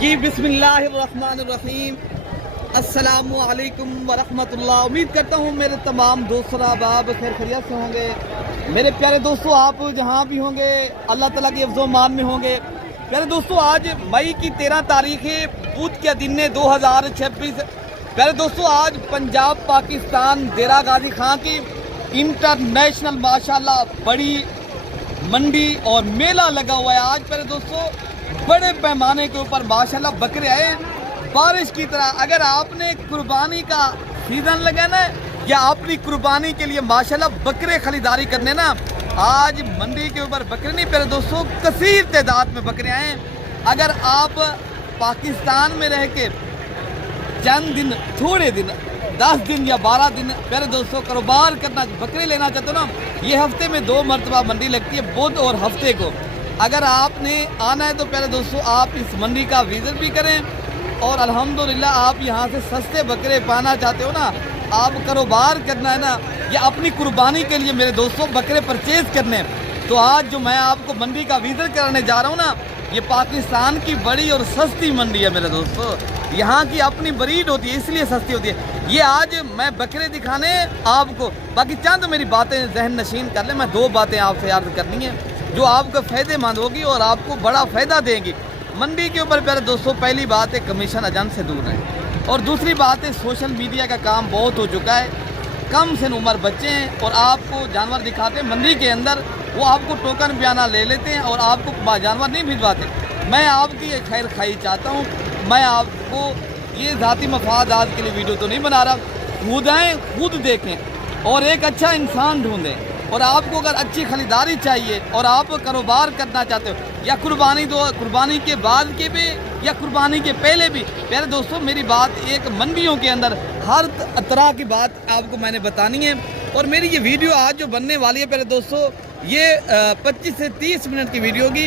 जी बिस्मिल्लाहिर्रहमानिर्रहीम, अस्सलामु अलैकुम वरहमतुल्लाह। उम्मीद करता हूँ मेरे तमाम दोस्त अहबाब खैर खैरियत से होंगे। मेरे प्यारे दोस्तों, आप जहाँ भी होंगे अल्लाह ताला के हिफ्ज़ व मान में होंगे। प्यारे दोस्तों, आज मई की 13 तारीख है, बुध के दिन 2026। प्यारे दोस्तों, आज पंजाब पाकिस्तान डेरा गाजी खां की इंटरनेशनल माशाल्लाह बड़ी मंडी और मेला लगा हुआ है। आज प्यारे दोस्तों बड़े पैमाने के ऊपर माशाल्लाह बकरे आए बारिश की तरह। अगर आपने कुर्बानी का सीजन लगाना है या अपनी कुर्बानी के लिए माशाल्लाह बकरे खरीदारी करने ना, आज मंडी के ऊपर बकरे नहीं प्यारे दोस्तों, कसीर तादाद में बकरे आए। अगर आप पाकिस्तान में रह के चंद दिन, थोड़े दिन, 10 दिन या 12 दिन प्यारे दोस्तों कारोबार करना, बकरे लेना चाहते हो ना, ये हफ्ते में 2 मरतबा मंडी लगती है, बुध और हफ्ते को। अगर आपने आना है तो प्यारे दोस्तों आप इस मंडी का विजिट भी करें। और अल्हम्दुलिल्लाह आप यहाँ से सस्ते बकरे पाना चाहते हो ना, आप कारोबार करना है ना, या अपनी कुर्बानी के लिए मेरे दोस्तों बकरे परचेज करने, तो आज जो मैं आपको मंडी का विजिट कराने जा रहा हूँ ना, ये पाकिस्तान की बड़ी और सस्ती मंडी है मेरे दोस्तों। यहाँ की अपनी ब्रीड होती है इसलिए सस्ती होती है। ये आज मैं बकरे दिखाने आपको, बाकी चंद मेरी बातें जहन नशीन कर ले। मैं 2 बातें आपसे याद करनी है जो आपको फ़ायदेमंद होगी और आपको बड़ा फ़ायदा देंगी मंडी के ऊपर। प्यारे दोस्तों, पहली बात है कमीशन एजेंट से दूर रहें, और दूसरी बात है सोशल मीडिया का काम बहुत हो चुका है। कम से उम्र बच्चे हैं और आपको जानवर दिखाते हैं मंडी के अंदर, वो आपको टोकन बयाना ले लेते हैं और आपको जानवर नहीं भिजवाते। मैं आपकी खैर खाई चाहता हूँ, मैं आपको ये ज़ाती मफादात के लिए वीडियो तो नहीं बना रहा। खुद आएँ, खुद देखें और एक अच्छा इंसान ढूंढें। और आपको अगर अच्छी खरीदारी चाहिए और आप कारोबार करना चाहते हो, या कुर्बानी दो, कुर्बानी के बाद के भी या कुर्बानी के पहले भी, प्यारे दोस्तों मेरी बात एक मंडियों के अंदर हर तरह की बात आपको मैंने बतानी है। और मेरी ये वीडियो आज जो बनने वाली है प्यारे दोस्तों, ये 25 से 30 मिनट की वीडियो होगी।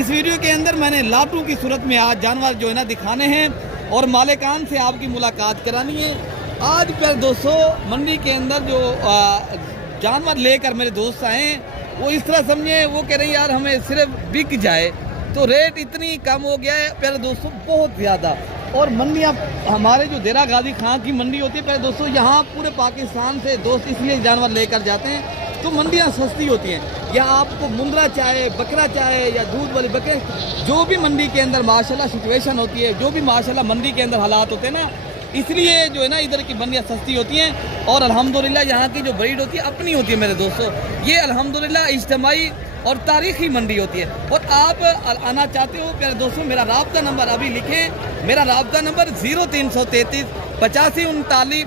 इस वीडियो के अंदर मैंने लाटू की सूरत में आज जानवर जो है ना दिखाने हैं और मालिकान से आपकी मुलाकात करानी है। आज प्यारे दोस्तों मंडी के अंदर जो जानवर लेकर मेरे दोस्त आए, वो इस तरह समझे, वो कह रहे हैं यार हमें सिर्फ बिक जाए, तो रेट इतनी कम हो गया है प्यारे दोस्तों, बहुत ज़्यादा। और मंडियाँ हमारे जो डेरा गाजी खां की मंडी होती है प्यारे दोस्तों, यहाँ पूरे पाकिस्तान से दोस्त इसलिए जानवर लेकर जाते हैं, तो मंडियाँ सस्ती होती हैं। यहाँ आपको मुंद्रा चाहे, बकरा चाहे या दूध वाली बकरे, जो भी मंडी के अंदर माशाल्लाह सिचुएशन होती है, जो भी माशाल्लाह मंडी के अंदर हालात होते हैं ना, इसलिए जो है ना इधर की मंडियाँ सस्ती होती हैं। और अल्हम्दुलिल्लाह यहाँ की जो ब्रीड होती है अपनी होती है मेरे दोस्तों। ये अल्हम्दुलिल्लाह इज्तिमाई और तारीख़ी मंडी होती है। और आप आना चाहते हो प्यारे दोस्तों, मेरा राब्ता नंबर अभी लिखें। मेरा राब्ता नंबर 0333 85 39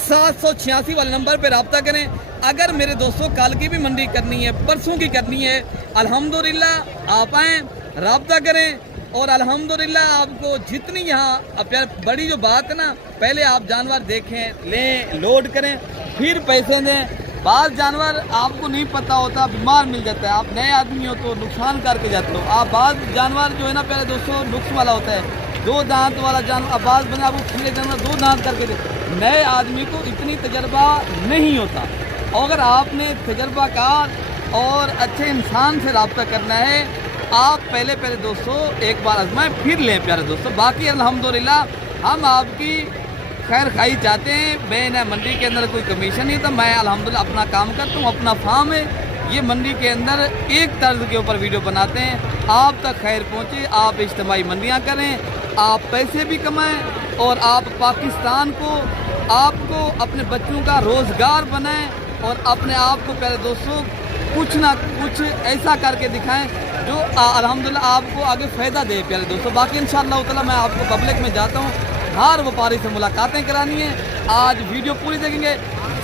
786 वाले नंबर पर रब्ता करें। अगर मेरे दोस्तों कल की भी मंडी करनी है, परसों की करनी है, अल्हम्दुलिल्लाह आप आएँ, रब्ता करें। और अल्हम्दुलिल्लाह आपको जितनी यहाँ बड़ी जो बात है ना, पहले आप जानवर देखें, लें, लोड करें, फिर पैसे दें। बाज़ जानवर आपको नहीं पता होता, बीमार मिल जाता है, आप नए आदमी हो तो नुकसान करके जाते हो। आप बाज़ जानवर जो है ना प्यारे दोस्तों नुक्स वाला होता है, 2 दांत वाला जानवर, अब बाज़ बने आपको खिले जानवर 2 दांत करके दे। नए आदमी को इतनी तजर्बा नहीं होता। अगर आपने तजर्बाकार और अच्छे इंसान से रब्ता करना है, आप पहले दोस्तों एक बार आजमाएं, फिर लें प्यारे दोस्तों। बाकी अल्हम्दुलिल्लाह हम आपकी खैर खाई चाहते हैं। मैं ना मंडी के अंदर कोई कमीशन नहीं था, मैं अल्हम्दुलिल्लाह अपना काम करता हूँ, अपना फार्म है। ये मंडी के अंदर एक तर्ज के ऊपर वीडियो बनाते हैं, आप तक खैर पहुँचे, आप इज्तिमाई मंडियाँ करें, आप पैसे भी कमाएँ और आप पाकिस्तान को, आपको अपने बच्चों का रोज़गार बनाएँ और अपने आप को प्यारे दोस्तों कुछ ना कुछ ऐसा करके दिखाएं जो अल्हम्दुलिल्लाह आपको आगे फ़ायदा दे प्यारे दोस्तों। बाकी इंशाअल्लाह ताला मैं आपको पब्लिक में जाता हूँ, हर व्यापारी से मुलाकातें करानी है। आज वीडियो पूरी देखेंगे।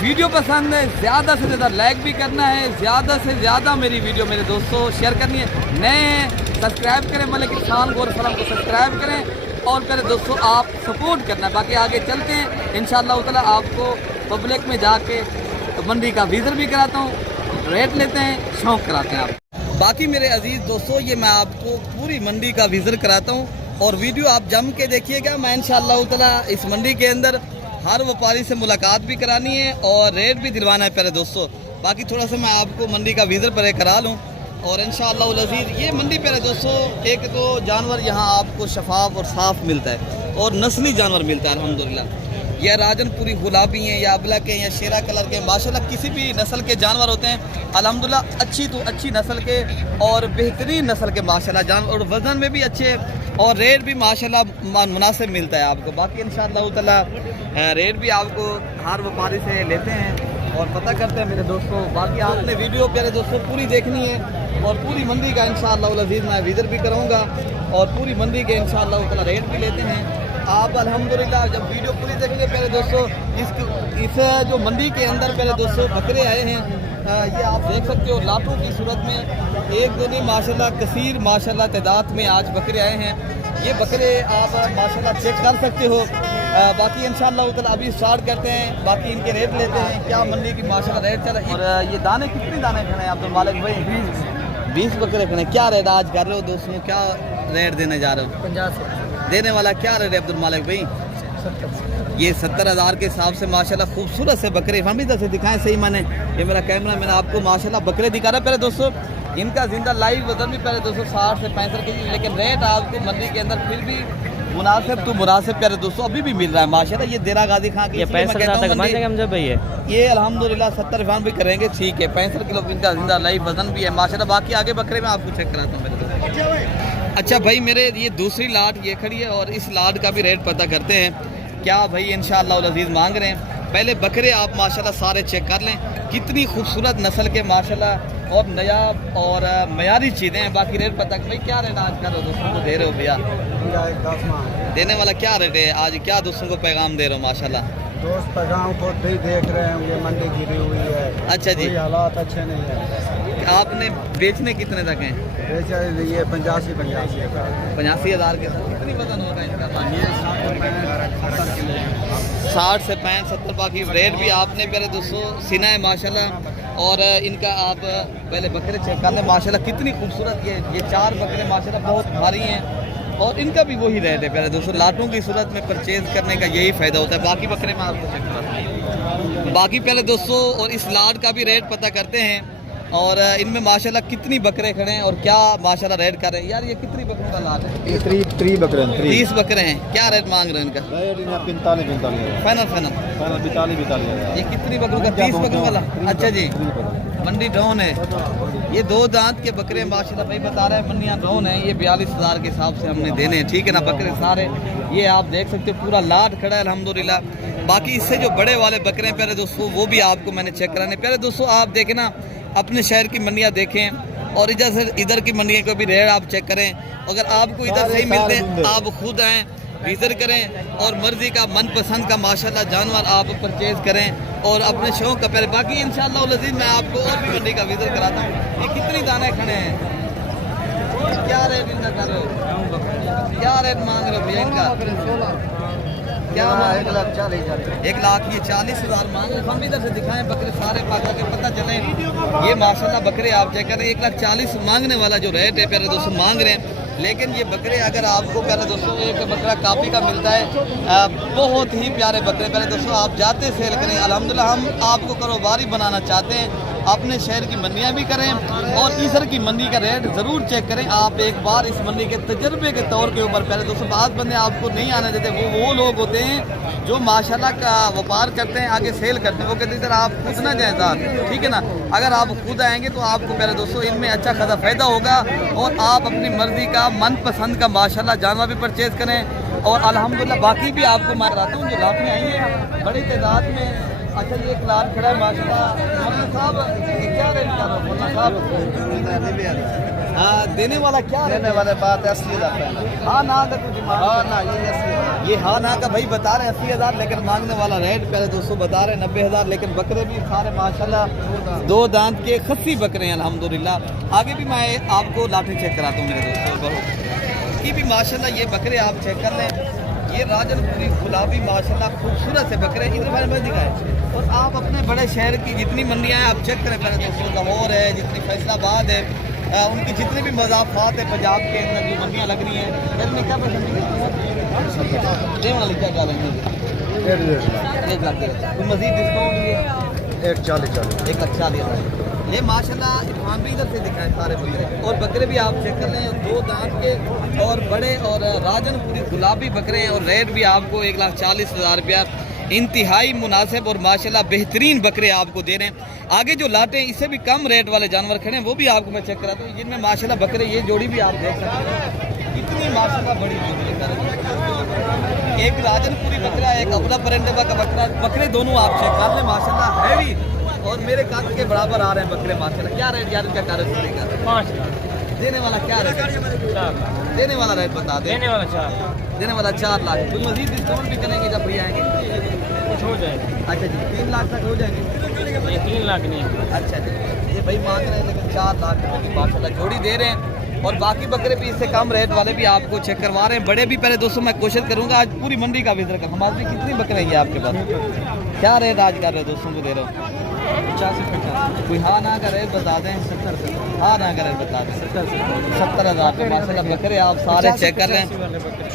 वीडियो पसंद है ज़्यादा से ज़्यादा लाइक भी करना है, ज़्यादा से ज़्यादा मेरी वीडियो मेरे दोस्तों शेयर करनी है। नए सब्सक्राइब करें, मलिक इरफान गौर फरम को सब्सक्राइब करें और मेरे दोस्तों आप सपोर्ट करना है। बाकी आगे चलते हैं इंशाअल्लाह ताला, आपको पब्लिक में जाके मंडी का विजिट भी कराता हूँ, रेट लेते हैं, शौक़ कराते हैं आप। बाकी मेरे अजीज़ दोस्तों, ये मैं आपको पूरी मंडी का विजिट कराता हूँ और वीडियो आप जम के देखिएगा। मैं इंशाअल्लाह ताला इस मंडी के अंदर हर व्यापारी से मुलाकात भी करानी है और रेट भी दिलवाना है प्यारे दोस्तों। बाकी थोड़ा सा मैं आपको मंडी का विजिट पर करा लूँ। और इंशाअल्लाह अज़ीज़ ये मंडी पे दोस्तों एक तो जानवर यहाँ आपको शफाफ और साफ़ मिलता है और नस्ली जानवर मिलता है अल्हम्दुलिल्लाह। या राजनपुरी गुलाबी हैं या अबलक हैं या शेरा कलर के, माशाल्लाह किसी भी नस्ल के जानवर होते हैं अल्हम्दुलिल्लाह, अच्छी तो अच्छी नस्ल के और बेहतरीन नस्ल के माशाल्लाह जानवर, और वज़न में भी अच्छे और रेट भी माशाल्लाह मुनासिब मिलता है आपको। बाकी इंशाअल्लाह ताला रेट भी आपको हर व्यापारी से लेते हैं और पता करते हैं मेरे दोस्तों। बाकी आपने वीडियो प्यारे दोस्तों पूरी देखनी है और पूरी मंडी का इंशाअल्लाह अज़ीज़ मैं विज़िट भी करूँगा और पूरी मंडी के इंशाअल्लाह ताला रेट भी लेते हैं आप अल्हम्दुलिल्लाह। जब वीडियो पूरी देखेंगे प्यारे दोस्तों, इस जो मंडी के अंदर प्यारे दोस्तों बकरे आए हैं, ये आप देख सकते हो लाटों की सूरत में, एक दो नहीं माशाल्लाह कसीर माशाल्लाह तादाद में आज बकरे आए हैं। ये बकरे आप माशाल्लाह चेक कर सकते हो। बाकी इंशाअल्लाह ताला अभी स्टार्ट करते हैं, बाकी इनके रेट लेते हैं क्या मंडी की माशाल्लाह रेट चल रहा है। और ये दाने कितने दाने खड़े हैं अब्दुल मालिक भाई? 20 बकरे खड़े। क्या रेट आज कर रहे हो दोस्तों, क्या रेट देने जा रहे हो? 50 देने वाला क्या रेट है अब्दुल मालिक भाई? 70। ये 70,000 के हिसाब से माशाल्लाह खूबसूरत से बकरे। हम भी से दिखाएं सही माने, ये मेरा कैमरा मैंने आपको माशाल्लाह बकरे दिखा रहा है। पहले दोस्तों इनका जिंदा लाइव वजन भी पहले दोस्तों 60 से 65 के जी, लेकिन रेट आपको मंडी के अंदर फिर भी मुनासिब तो मुनासिब प्यारे दोस्तों अभी भी मिल रहा है माशाल्लाह। ये देरा गाजी खां की, ये 65 ये अल्हम्दुलिल्लाह 70 फान भी करेंगे, ठीक है। 65 किलो इनका जिंदा लाइव वजन भी है माशाल्लाह। बाकी आगे बकरे में आपको चेक कराता हूँ मेरे दोस्तों। अच्छा भाई मेरे ये दूसरी लाट ये खड़ी है और इस लाट का भी रेट पता करते हैं क्या भाई इंशाअल्लाह अज़ीज़ मांग रहे हैं। पहले बकरे आप माशाल्लाह सारे चेक कर लें, कितनी खूबसूरत नस्ल के माशाल्लाह और नया और मयारी चीज़ें हैं। बाकी रेट पता भाई क्या रेट आज कर रहे हो दोस्तों को दे रहे हो भैया? देने वाला क्या रेट है आज, क्या दोस्तों को पैगाम दे रहे हो माशाल्लाह? दोस्त पैगाम को भी देख रहे होंगे, मंडी गिरी हुई है। अच्छा जी, हालात अच्छे नहीं है। आपने बेचने कितने तक हैं? बेचा ये 85,000 के साथ कितनी वजन होगा इनका? 60 से 65 70। बाकी रेट भी आपने पहले दोस्तों सीना है माशाल्लाह। और इनका आप पहले बकरे चेक कर लें माशाल्लाह, कितनी खूबसूरत ये 4 बकरे माशाल्लाह बहुत भारी हैं और इनका भी वही रेट है पहले दोस्तों। लाटों की सूरत में परचेज करने का यही फ़ायदा होता है। बाकी बकरे में आपको चेक करना बाकी पहले दोस्तों और इस लाट का भी रेट पता करते हैं और इनमें माशाल्लाह कितनी बकरे खड़े हैं और क्या माशाल्लाह रेट कर रहे हैं। यार ये कितनी बकरों का लाट है? 30 बकरे हैं। 30 बकरे हैं। क्या रेट मांग रहे हैं इनका? 45 फाइनल। ये कितनी बकरों का? 30 बकरों का लाट। अच्छा जी, मंडी डाउन है। ये 2 दांत के बकरे माशाल्लाह भाई बता रहे हैं मंडियाँ डाउन है। ये 42,000 के हिसाब से हमने देने हैं, ठीक है ना। बकरे सारे ये आप देख सकते हो पूरा लाट खड़ा है अल्हम्दुलिल्लाह। बाकी इससे जो बड़े वाले बकरे हैं प्यारे दोस्तों वो भी आपको मैंने चेक कराने। प्यारे दोस्तों आप देखें ना, अपने शहर की मंडियाँ देखें और इधर की मंडियों को भी रेट आप चेक करें। अगर आपको इधर सही मिलते हैं आप खुद आएँ, विज़िट करें और मर्ज़ी का मनपसंद का माशाल्लाह जानवर आप परचेज़ करें और अपने शौक़ का पहले। बाकी इंशाअल्लाह अज़ीज़ मैं आपको और भी मंडी का विज़िट कराता हूँ। ये कितनी दाने खड़े हैं, क्या रेट इनका कर रहे हो, क्या रेट मांग रहे हो भैया इनका? क्या 1,40,000 मांग रहे। हम इधर से दिखाएं बकरे सारे पाका के पता चले। ये माशाल्लाह बकरे आप चेक करें, 1,40,000 मांगने वाला जो रेट है प्यारे दोस्तों मांग रहे हैं। लेकिन ये बकरे अगर आपको प्यारे दोस्तों एक बकरा कापी का मिलता है, बहुत ही प्यारे बकरे प्यारे दोस्तों आप जाते सेल करें अल्हम्दुलिल्लाह। हम आपको कारोबारी बनाना चाहते हैं, अपने शहर की मंडियाँ भी करें और इधर की मंडी का रेट ज़रूर चेक करें। आप एक बार इस मंडी के तजर्बे के तौर के ऊपर प्यारे दोस्तों, बात बंदे आपको नहीं आने देते, वो लोग होते हैं जो माशाल्लाह का व्यापार करते हैं, आगे सेल करते हैं। वो कहते हैं सर आप खुद ना जाए साथ, ठीक है ना। अगर आप खुद आएंगे तो आपको प्यारे दोस्तों इनमें अच्छा खासा फ़ायदा होगा और आप अपनी मर्ज़ी का मनपसंद का माशाल्लाह जानवर भी परचेज़ करें। और अल्हम्दुलिल्लाह बाकी भी आपको मैं बताता हूँ जो लाटें आई हैं बड़ी तादाद में। अच्छा ये एक लाट खड़ा है माशाल्लाह। मोहम्मद साहब क्या रेट कर रहे हो? मोहम्मद साहब देने वाला क्या? देने वाले बात 80,000। हाँ ना का कुछ हाँ ना ये 80,000। ये हाँ ना का भाई बता रहे हैं 80,000, लेकिन मांगने वाला रेट पहले दोस्तों बता रहे हैं 90,000। लेकिन बकरे भी सारे माशाल्लाह 2 दांत के खस्सी बकरे हैं अल्हम्दुलिल्लाह। आगे भी मैं आपको लाठी चेक कराता हूँ मेरे दोस्तों की भी माशाल्लाह। ये बकरे आप चेक कर लें, ये राजनपुरी गुलाबी माशाल्लाह खूबसूरत से बकरे इधर मैंने मैं दिखाए। और आप अपने बड़े शहर की जितनी मंडियाँ हैं आप चेक करें पहले दोस्तों, लाहौर है, जितनी फैसलाबाद है, उनकी जितने भी मज़ाफ़ात है पंजाब के अंदर जो मंडियाँ लग रही हैं, इसमें क्या पसंद है वाली क्या क्या लेंगे? 1.5 1 लाख। तो मज़ीद डिस्काउंट लिए 1,40,000। 1,40,000 ये माशाल्लाह इरफान भी इधर से दिखाए सारे बकरे, और बकरे भी आप चेक कर लें, 2 दांत के और बड़े और राजनपुरी गुलाबी बकरे हैं, और रेट भी आपको 1,40,000 रुपया इंतहाई मुनासिब और माशाल्लाह बेहतरीन बकरे आपको दे रहे हैं। आगे जो लाटे हैं इससे भी कम रेट वाले जानवर खड़े हैं, वो भी आपको मैं चेक कराता हूँ, जिनमें माशाल्लाह बकरे, ये जोड़ी भी आप देख सकते हैं कितनी माशाल्लाह बड़ी जोड़ी है। एक राजनपुरी बकरा है, एक अपना परंडवा का बकरा, बकरे दोनों आप चेक कर लें माशाल्लाह हैवी और मेरे कान के बराबर आ रहे हैं बकरे माशाल्लाह। क्या रेट यार इनका कार्य करेगा? 5 देने वाला क्या रेट? देने वाला रेट बता दे। देने वाला 4 देने वाला 4 लाख। कोई मजीद डिस्काउंट भी करेंगे जब भैया आएंगे? कुछ हो जाएगा। अच्छा जी, 3 लाख तक हो जाएंगे? ये 3 लाख नहीं है। अच्छा जी, ये भाई मांग रहे हैं लेकिन 4 लाख रुपए की माशाल्लाह जोड़ी दे रहे हैं, और बाकी बकरे भी इससे कम रेट वाले भी आपको चेक करवा रहे हैं। बड़े भी पहले दोस्तों मैं कोशिश करूंगा आज पूरी मंडी का विजिट कर। हमारे कितनी बकरे हैं आपके पास? क्या रेट आज कर रहे हो दोस्तों को दे रहे हो? 50 कोई हाँ ना करे बता दें। 70 हाँ ना करे बता दें। 70,000 रुपये माशाल्लाह बकरे आप सारे चेक कर लें,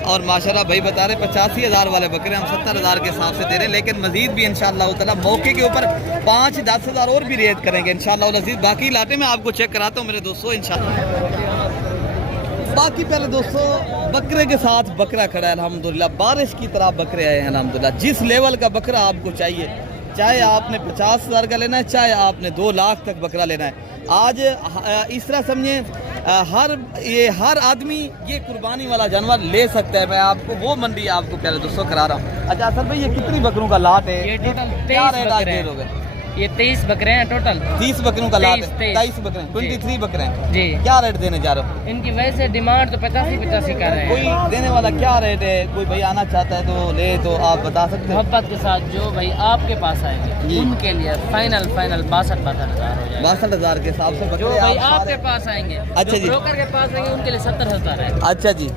और माशाल्लाह भाई बता रहे 85,000 वाले बकरे हम 70,000 के हिसाब से दे रहे हैं, लेकिन मजीद भी इंशाअल्लाह ताला मौके के ऊपर 5-10 हज़ार और भी रेट करेंगे इंशाअल्लाह अज़ीज़। बाकी लाटे में आपको चेक कराता हूँ मेरे दोस्तों इंशाअल्लाह। बाकी पहले दोस्तों बकरे के साथ बकरा खड़ा है अल्हम्दुलिल्लाह, बारिश की तरह बकरे आए हैं अल्हम्दुलिल्लाह। जिस लेवल का बकरा आपको चाहिए, चाहे आपने 50,000 का लेना है, चाहे आपने 2 लाख तक बकरा लेना है, आज इस तरह समझे हर आदमी ये कुर्बानी वाला जानवर ले सकता है। मैं आपको वो मंडी आपको पहले दोस्तों करा रहा हूँ। अच्छा असल भाई ये कितनी बकरों का लाट है? ये टोटल क्या 23 रेट आज बकरे दे हैं। दोगे? ये 23 बकरे हैं टोटल। 30 बकरों का लाट है? 23 बकरे, 23 बकरे हैं। जी। क्या रेट देने जा रहे हो? इनकी वैसे डिमांड तो 85 कर रहे हैं। कोई देने वाला क्या रेट है? कोई भाई आना चाहता है तो ले, तो आप बता सकते हो? मोहब्बत के साथ जो भाई आपके पास जी। आएंगे उनके लिए फाइनल 62,000 हो जाएगा। 62,000 के हिसाब से जो बकरे भाई आप आपके सारे- पास आएंगे, अच्छा जो जी। ब्रोकर के पास आएंगे उनके लिए 70,000 है। अच्छा जी,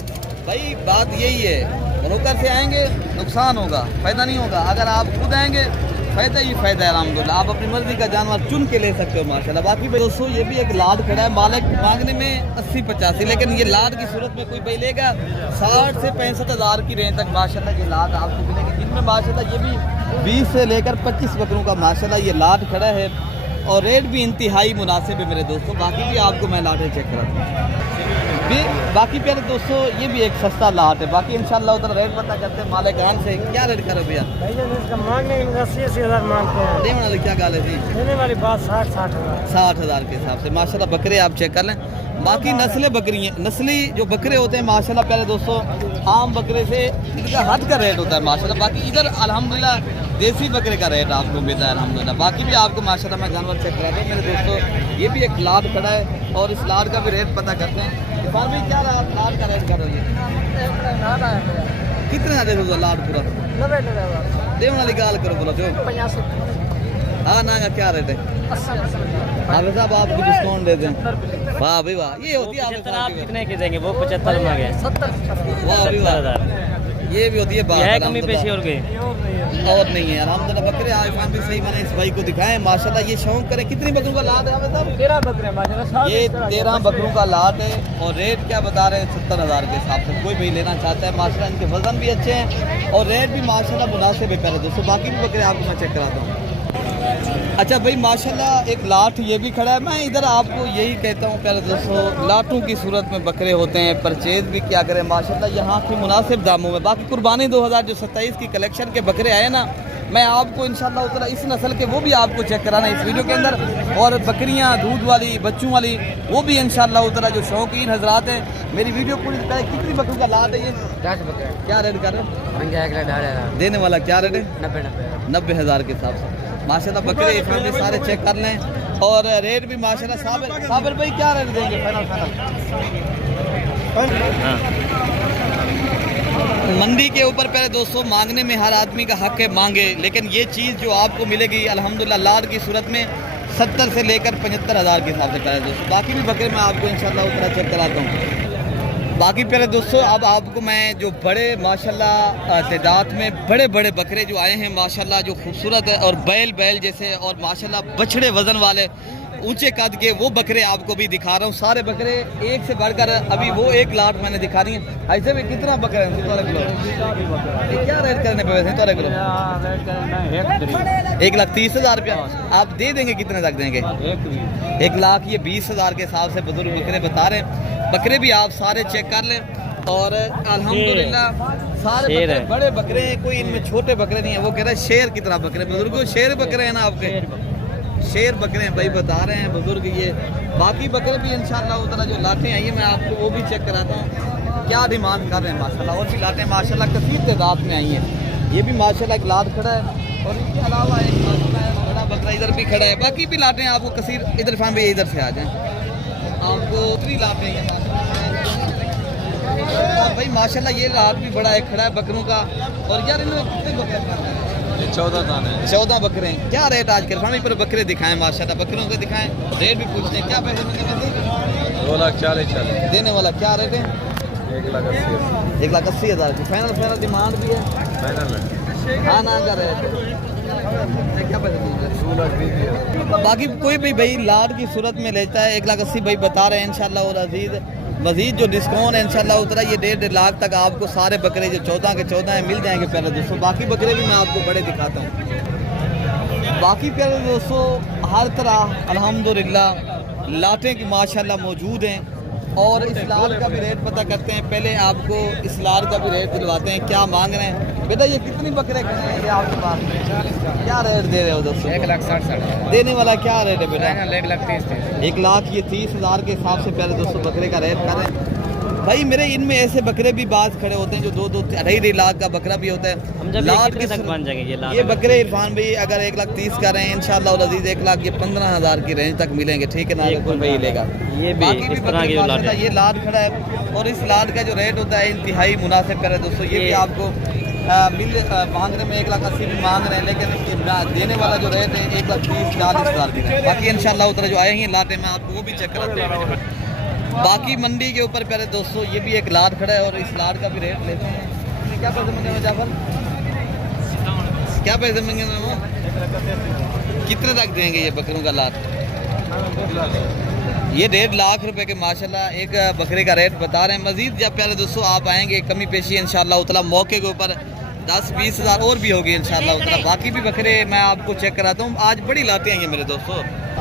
भाई बात यही है, ब्रोकर से आएंगे नुकसान होगा, फायदा नहीं होगा। अगर आप खुद आएंगे फायदा ही फायदा है अल्हम्दुलिल्लाह। आप अपनी मर्जी का जानवर चुन के ले सकते हो माशाल्लाह। बाकी भाई दोस्तों ये भी एक लाड खड़ा है, मालिक मांगने में 80-85, लेकिन ये लाड की सूरत में कोई भाई लेगा 60 से 65,000 की रेंज तक माशाल्लाह ये लाड आपको मिलेगी, जिनमें माशाल्लाह ये भी 20 से लेकर 25 बकरों का माशाल्लाह ये लाड खड़ा है, और रेट भी इंतहाई मुनासिब है मेरे दोस्तों। बाकी भी आपको मैं लाटें चेक कराता हूँ। बाकी प्यारे दोस्तों ये भी एक सस्ता लाट है। बाकी इंशाल्लाह उधर रेट पता करते हैं मालिकान से। क्या रेट करो भैया? मांगने 80,000 मांगते हैं। देने वाले क्या गाले थी? देने वाली बात 60,000 60,000 के हिसाब से माशाल्लाह बकरे आप चेक कर लें। बाकी नस्लें बकरी हैं, नस्ली जो बकरे होते हैं माशाल्लाह प्यारे दोस्तों आम बकरे से इनका हद का रेट होता है माशाल्लाह। बाकी इधर अल्हम्दुलिल्लाह देसी बकरे का रेट आपको मिलता है अल्हम्दुलिल्लाह। बाकी भी आपको माशाल्लाह मैं जानवर चेक करा दूँ मेरे दोस्तों। ये भी एक लाट खड़ा है, और इस लाट का भी रेट पता करते हैं। इरफान भाई क्या लाट का रेट कर रही है? कितने दे दो लाट पूरा? देने वाली गाल करो बोलो जो। हाँ ना क्या रेट है? हाफिज साहब आपको डिस्काउंट दे दें। वाह भाई वाह, ये होती है हाफिज आप साहब की। कितने की देंगे? वो 75 मांगे। वाह भाई वाह, ये भी होती है बात। है कमी पेशी और गई और नहीं है अल्हम्दुलिल्लाह। बकरे आइफान भी सही मैंने इस भाई को दिखाए माशाल्लाह। ये शौक करें कितनी बकरों का लाट है हाफिज साहब? 13 बकरे माशाल्लाह। ये 13 बकरों का लाट है, और रेट क्या बता रहे हैं? 70,000 के हिसाब से कोई भी लेना चाहता है माशाल्लाह। इनके वजन भी अच्छे हैं और रेट भी माशाल्लाह मुनासिब है। पहले दोस्तों बाकी भी बकरे आपको मैं चेक कराता हूँ। अच्छा भाई माशाल्लाह एक लाट ये भी खड़ा है। मैं इधर आपको यही कहता हूँ प्यारे दोस्तों, लाटों की सूरत में बकरे होते हैं, परचेज भी क्या करें माशाल्लाह यहाँ के मुनासिब दामों में। बाकी कुर्बानी 2027 की कलेक्शन के बकरे आए ना, मैं आपको इंशाल्लाह उतना इस नस्ल के वो भी आपको चेक कराना इस वीडियो के अंदर, और बकरियाँ दूध वाली बच्चों वाली वो भी इंशाल्लाह उतना जो शौकीन हजरात हैं मेरी वीडियो पूरी तरह। कितनी बकरों का लाट है ये? 10 बकरे। क्या रेट कर रहे हो? 1,00,000 देने वाला क्या रेट है? 90,000 के हिसाब से माशाल्लाह बकरे इस सारे चेक कर लें, और रेट भी माशाल्लाह। साबिर भाई क्या रेट देंगे फाइनल? मंडी के ऊपर पहले दोस्तों मांगने में हर आदमी का हक है, मांगे, लेकिन ये चीज़ जो आपको मिलेगी अल्हम्दुलिल्लाह लाट की सूरत में 70 से लेकर 75,000 के हिसाब से पहले दोस्तों। बाकी भी बकरे मैं आपको इंशाल्लाह उतना चेक कराता हूँ। बाकी पहले दोस्तों अब आपको मैं जो बड़े माशाल्लाह तादाद में बड़े बड़े बकरे जो आए हैं माशाल्लाह, जो खूबसूरत है, और बैल जैसे, और माशाल्लाह बछड़े वज़न वाले, ऊंचे कद के वो बकरे आपको भी दिखा रहा हूँ। सारे बकरे एक से बढ़कर, अभी वो एक लाट मैंने दिखा रही है। ऐसे भी कितना बकरे हैं तुम्हारे किलो? ये क्या रेट करने पे वैसे तुम्हारे किलो? 1,30,000 रुपया। आप दे देंगे, कितने तक देंगे? 1,00,000 ये 20,000 के हिसाब से बुजुर्ग बकरे बता रहे हैं। बकरे भी आप सारे चेक कर लें और अल्हम्दुलिल्लाह सारे बकरे बड़े बकरे हैं, कोई इनमें छोटे बकरे नहीं है। वो कह रहे हैं शेर की तरह बकरे, बुजुर्गों शेर बकरे हैं ना आपके? शेर बकरे हैं भाई, बता रहे हैं बुजुर्ग ये। बाकी बकरे भी इंशाल्लाह उतना जो लाटें आई है मैं आपको वो भी चेक कराता हूँ क्या डिमांड कर रहे हैं माशाल्लाह। और भी लाटें माशाल्लाह कसीर तादाद में आई हैं। ये भी माशाल्लाह एक लाट खड़ा है और इसके अलावा एक माशाल्लाह बड़ा बकरा इधर भी खड़ा है। बाकी भी लाटें आपको कसीर, इधर फैम भाई इधर से आ जाएँ, आपको उतनी लाटें हैं भाई माशाल्लाह। ये लाट भी बड़ा एक खड़ा है बकरों का। और यार इनमें कितने बकरे? 14 दाने, 14 बकरे हैं। क्या रेट आज कर पर बकरे दिखाएं माशाल्लाह, बकरों को दिखाएं, रेट भी पूछते हैं। क्या पैसे मिलेंगे? 2,40,000 देने वाला क्या रेट है? 1,80,000 1,80,000 की फाइनल डिमांड भी है। फाइनल है। हाँ ना का रेट क्या पैसे मिलेंगे? 2,00,000 दीजिए। बाकी कोई भी भाई लाट की सूरत में लेता है 1,80,000 भाई बता रहे हैं इंशाल्लाह। और अजीज मजीद जो डिस्काउंट है इंशाल्लाह उतना ये 1.5 लाख तक आपको सारे बकरे जो 14 के 14 हैं मिल जाएंगे प्यारे दोस्तों। बाकी बकरे भी मैं आपको बड़े दिखाता हूँ। बाकी प्यारे दोस्तों हर तरह अल्हम्दुलिल्लाह लाटें की माशाल्लाह मौजूद हैं। और इस लाट का भी रेट पता करते हैं। पहले आपको इस लाट का भी रेट दिलवाते हैं क्या मांग रहे हैं। बेटा ये कितनी बकरे खड़े हैं ये आपके पास? क्या रेट दे रहे हो दोस्तों? 1,60,000 देने वाला क्या रेट है बेटा? 1,30,000 1,30,000 के हिसाब से प्यारे दोस्तों बकरे का रेट कर रहे हैं भाई। मेरे इनमें ऐसे बकरे भी बात खड़े होते हैं जो 2-2 2.5 लाख का बकरा भी होता है। लाख की तक बन जाएंगे ये बकरे इरफान भाई अगर 1,30,000 का रहे हैं इंशाल्लाह और अजीज 1,15,000 की रेंज तक मिलेंगे। ठीक है ना? अगर कोई भाई लेगा ये भी बाकी इस तरह की जो लाट है। ये लाट खड़ा है और इस लाट का जो रेट होता है इंतहाई मुनासिब करे दोस्तों। ये भी आपको मिल मांगने में 1,80,000 भी मांग रहे हैं, लेकिन देने वाला जो रेट है 1,30,000-40,000 की है। बाकी इंशाल्लाह उधर जो आए हैं लाटे मैं आपको वो भी चेक कराते हैं। बाकी मंडी के ऊपर प्यारे दोस्तों ये भी एक लाट खड़ा है और इस लाट का भी रेट लेते हैं। क्या पैसे मांगे जाफर? क्या पैसे मांगे वो? कितने तक देंगे ये बकरों का लाट? ये 1.5 लाख रुपए के माशाल्लाह एक बकरे का रेट बता रहे हैं। मजीद जब प्यारे दोस्तों आप आएंगे कमी पेशी इंशाल्लाह उतना मौके के ऊपर 10-20 हज़ार और भी होगी इंशाल्लाह उतना। बाकी भी बकरे मैं आपको चेक कराता हूँ। आज बड़ी लाटें आई हैं मेरे दोस्तों।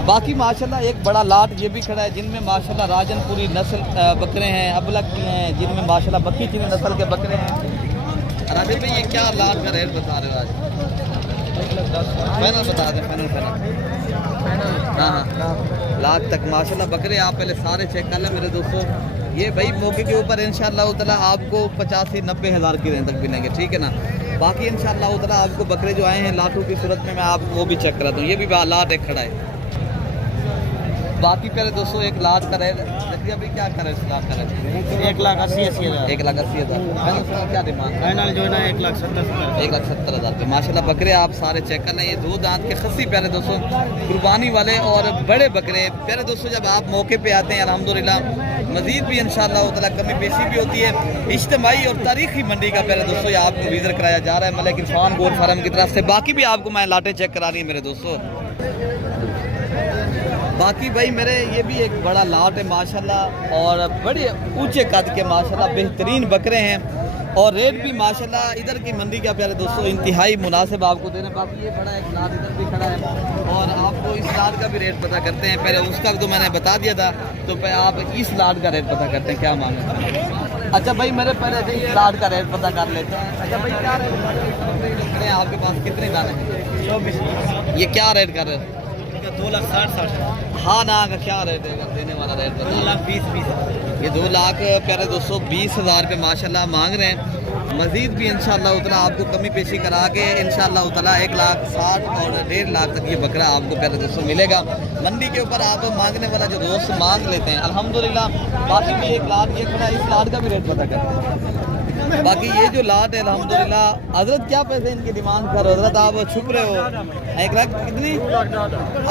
बाकी माशाल्लाह एक बड़ा लाट ये भी खड़ा है जिनमें माशाल्लाह राजनपुरी नस्ल बकरे हैं, अबलक की हैं, जिनमें माशाल्लाह बक्की चीनी नस्ल के बकरे हैं। राजेश भाई ये क्या लाट का रेट बता रहे हो आज? फाइनल बता दें, फाइनल। हाँ लाख तक माशाल्लाह बकरे आप पहले सारे चेक कर लें मेरे दोस्तों। ये भाई मौके के ऊपर इंशाल्लाह उतना आपको 85-90 हज़ार की रेंज तक मिलेंगे। ठीक है ना? बाकी इंशाल्लाह उतना आपको बकरे जो आए हैं लाटों की सूरत में मैं आपको वो भी चेक कराता हूँ। ये भी लाट एक खड़ा है। बाकी पहले दोस्तों एक लाट का रेट अभी क्या करे इस लाट का रेट? 1,80,000 1,80,000 क्या डिमांड? फाइनल जो है ना 1,70,000 1,70,000 माशाल्लाह बकरे आप सारे चेक कर लें। ये 2 दांत के खस्सी प्यारे दोस्तों कुर्बानी वाले और बड़े बकरे प्यारे दोस्तों। जब आप मौके पे आते हैं अल्हम्दुलिल्लाह मजीद भी इंशाल्लाह उतना कमी पेशी भी होती है। इज्तिमाई और तारीखी मंडी का प्यारे दोस्तों ये आपको विजिट कराया जा रहा है मलिक इरफान गोल्ड फार्म की तरफ से। बाकी भी आपको मैं लाटें चेक करा रही है मेरे दोस्तों। बाकी भाई मेरे ये भी एक बड़ा लाट है माशाल्लाह और बड़े ऊंचे कद के माशाल्लाह बेहतरीन बकरे हैं और रेट भी माशाल्लाह इधर की मंडी का प्यारे दोस्तों इंतहाई मुनासिब आपको दे रहे हैं। बाकी ये बड़ा एक लाट इधर भी खड़ा है और आपको इस लाट का भी रेट पता करते हैं। पहले उसका तो मैंने बता दिया था तो आप इस लाट का रेट पता करते हैं क्या मांगे? अच्छा भाई मेरे पहले से इस लाट का रेट पता कर लेते हैं। अच्छा भाई क्या रेट आपके पास कितने दाने हैं? 24। ये क्या रेट कर रहे हो? 2,60,000 हाँ ना का क्या रेट है देने वाला रेट? 2,20,000 ये 2 लाख प्यारे दोस्तों 20,000 पे माशाल्लाह मांग रहे हैं। मजीद भी इंशाल्लाह उतना आपको कमी पेशी करा के इंशाल्लाह उतना 1,60,000 और 1.5 लाख तक ये बकरा आपको प्यारे दोस्तों मिलेगा। मंडी के ऊपर आप मांगने वाला जो दोस्त मांग लेते हैं अल्हम्दुलिल्लाह। बाकी भी एक लाट ये खड़ा है, इस लाट का भी रेट पता करते हैं। बाकी ये जो लाट है अल्हम्दुलिल्लाह हजरत क्या पैसे इनकी डिमांड कर रहे हो? हजरत आप छुप रहे हो 1 लाख कितनी?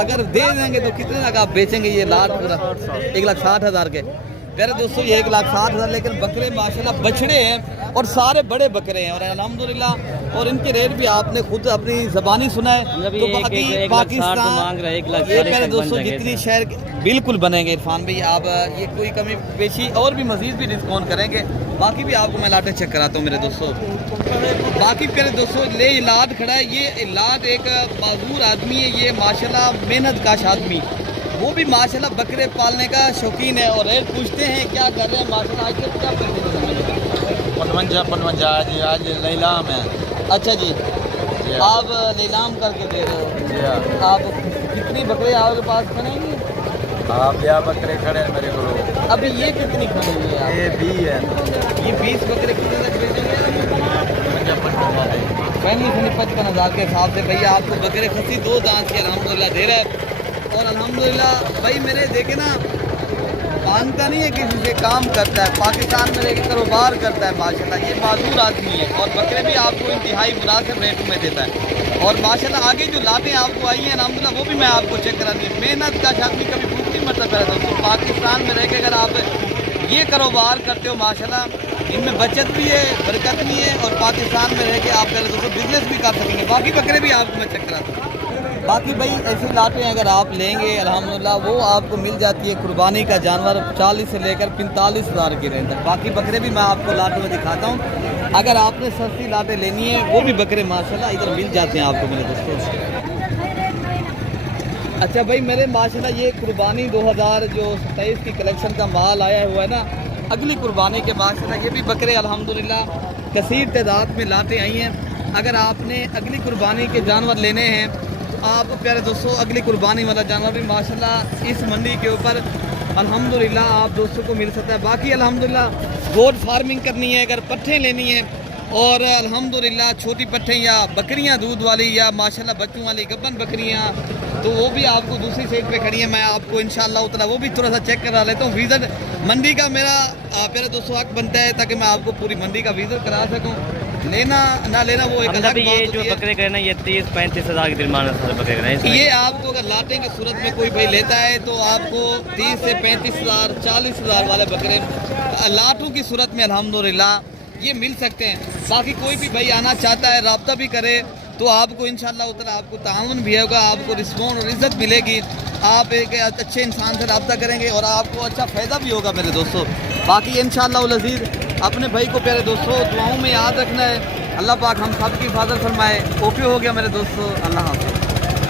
अगर दे देंगे तो कितने तक आप बेचेंगे ये लाट पूरा? 1,60,000 के प्यारे दोस्तों ये 1,60,000। लेकिन बकरे माशाल्लाह बछड़े हैं और सारे बड़े बकरे हैं और अल्हम्दुलिल्लाह और इनके रेट भी आपने खुद अपनी ज़बानी सुना है। मतलब तो ये बाकी एक पाकिस्तान मांग रहे 1,60,000 ये मेरे दोस्तों बन जितनी जाएंगे शहर बिल्कुल बनेंगे इरफान भाई, आप ये कोई कमी पेशी और भी मजीद भी डिस्काउंट करेंगे। बाकी भी आपको मैं लाटें चेक कराता हूँ मेरे दोस्तों। बाकी मेरे दोस्तों ले इलाद खड़ा है, ये इलाद एक माजूर आदमी है, ये माशाल्लाह मेहनत काश आदमी, वो भी माशाल्लाह बकरे पालने का शौकीन है। और रेट पूछते हैं क्या कर रहे हैं माशाल्लाह, आज के क्या करते 55 जी, आज नीलाम है। अच्छा जी, आप नीलाम करके दे रहे हो। जी हाँ, आप कितनी बकरे आपके पास खड़े हैं? आप क्या बकरे खड़े हैं मेरे को? अभी ये कितनी खड़ी हुई है? ये भी है, ये 20 बकरे कितने तक बेचेंगे? 55,000 के हिसाब से भैया आपको बकरे खसी 2 दांत के अल्हम्दुलिल्लाह दे रहा है। और अल्हम्दुलिल्लाह भाई मेरे देखे ना, मानता नहीं है किसी से, काम करता है, पाकिस्तान में रहकर कारोबार करता है माशाल्लाह, ये माजूर आदमी है। और बकरे भी आपको इंतहाई मुनासिब रेटों में देता है। और माशाल्लाह आगे जो लातें आपको आई हैं अल्हम्दुलिल्लाह, वो भी मैं आपको चेक करानी है। मेहनत का आदमी कभी भूख नहीं मरता पहले दोस्तों। पाकिस्तान में रह के अगर आप ये कारोबार करते हो माशाल्लाह, इनमें बचत भी है, बरकत भी है, और पाकिस्तान में रह के आप पहले दोस्तों बिजनेस भी कर सकेंगे। बाकी बकरे भी आपको मैं चेक कराता हूँ। बाकी भाई ऐसी लाटें अगर आप लेंगे अल्हम्दुलिल्लाह, वो आपको मिल जाती है कुर्बानी का जानवर 40 से लेकर 45,000 की रेंज तक। बाकी बकरे भी मैं आपको लाटों में दिखाता हूँ। अगर आपने सस्ती लाटें लेनी है, वो भी बकरे माशाल्लाह इधर मिल जाते हैं आपको मेरे दोस्तों। अच्छा भाई मेरे माशाल्लाह ये कुर्बानी 2027 की कलेक्शन का माल आया हुआ है ना, अगली कुर्बानी के माशाल्लाह ये भी बकरे अल्हम्दुलिल्लाह कसीर तादाद में लाटें आई हैं। अगर आपने अगली कुर्बानी के जानवर लेने हैं आप प्यारे दोस्तों, अगली कुर्बानी वाला जानवर भी माशाल्लाह इस मंडी के ऊपर अल्हम्दुलिल्लाह आप दोस्तों को मिल सकता है। बाकी अल्हम्दुलिल्लाह गोट फार्मिंग करनी है, अगर पट्ठे लेनी है, और अल्हम्दुलिल्लाह छोटी पट्ठे या बकरियां दूध वाली या माशाल्लाह बच्चों वाली गब्बन बकरियां, तो वो भी आपको दूसरी साइड पे खड़ी है। मैं आपको इंशाल्लाह उतना वो भी थोड़ा सा चेक करा लेता हूँ। विज़िट मंडी का मेरा प्यारे दोस्तों हक बनता है, ताकि मैं आपको पूरी मंडी का विज़िट करा सकूँ। लेना ना लेना वो एक अलग मतलब ये बात जो होती है। बकरे कहना ये 30-35 हज़ार की दिलमान बकरे कहना ये आपको अगर लाटे की सूरत में कोई भाई लेता है तो आपको 30 से 35,000 40,000 वाले बकरे लाटों की सूरत में अल्हम्दुलिल्लाह ये मिल सकते हैं। बाकी कोई भी भाई आना चाहता है, राब्ता भी करे, तो आपको इंशाल्लाह उतना आपको ताउन भी होगा, आपको रिस्पॉन्ड और इज़्ज़त मिलेगी। आप एक अच्छे इंसान से रब्ता करेंगे और आपको अच्छा फ़ायदा भी होगा मेरे दोस्तों। बाकी इंशाल्लाह उल अज़ीज़ अपने भाई को प्यारे दोस्तों दुआओं में याद रखना है। अल्लाह पाक हम सब की हिफाजत फरमाए। ओके हो गया मेरे दोस्तों, अल्लाह हाफ़िज़।